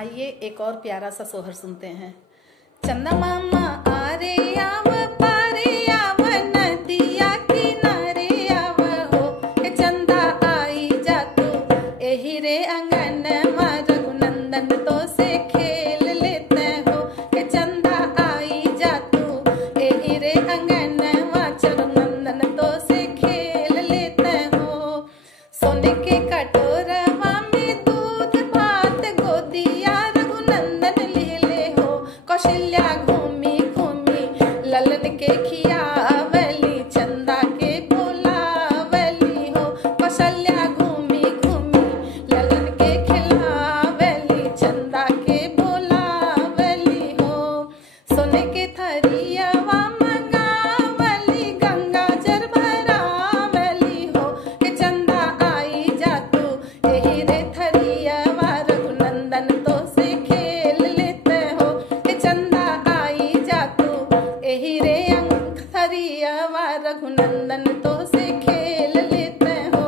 आइए एक और प्यारा सा सोहर सुनते हैं। चंदा मामा आ रे आव पारे आव नदिया किनारे आव हो, हे चंदा आई जा तू एही रे अंगन मा रघुनंदन तो से खेल लेते हो, हे चंदा आई जा तू एही रे अंगन मा रघुनंदन तो से खेल लेते हो। सोने के कटोरवा में दूध भात गोदिया रघुनंदन लीले हो, कौशल्या घूमी घूमी ललन के खियावली चंदा के बुलावली हो, कौशल्या घूमी घूमी ललन के खिलावली चंदा के बुलावली हो। सोने के थरियावा मंगावली गंगा जल भरावली हो, हे चंदा आई जा तू एही रे थरियावा रघुनंदन तो से खेल लेते हो, हे चंदा आई जा तू एही रे थरियावा रघुनंदन तो से खेल लेते हो।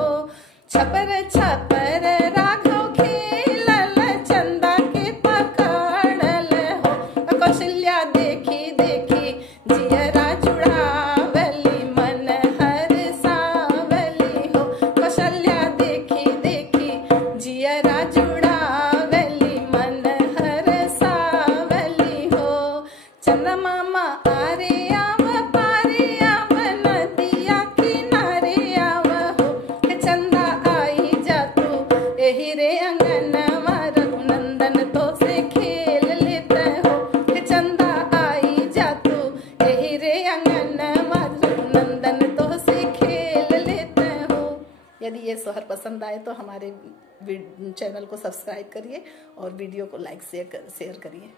छपर छपर राघव खेलल चंदा के पकड़ल हो, कौशल्या देखी देखी जियरा जुड़ावली मन हरसावली हो, कौशल्या देखी देखी जियरा जुड़ावली मन हरसावली हो। चंदा मामा आ रे आव पारे आव नदिया किनारे आव हो, हे चंदा आई जा तू एही रे अंगन मा रघुनंदन तो से खेल लेते हो, हे चंदा आई जा तू एही रे अंगन मा रघुनंदन तो से खेल लेते हो। यदि ये सोहर पसंद आए तो हमारे चैनल को सब्सक्राइब करिए और वीडियो को लाइक शेयर करिए।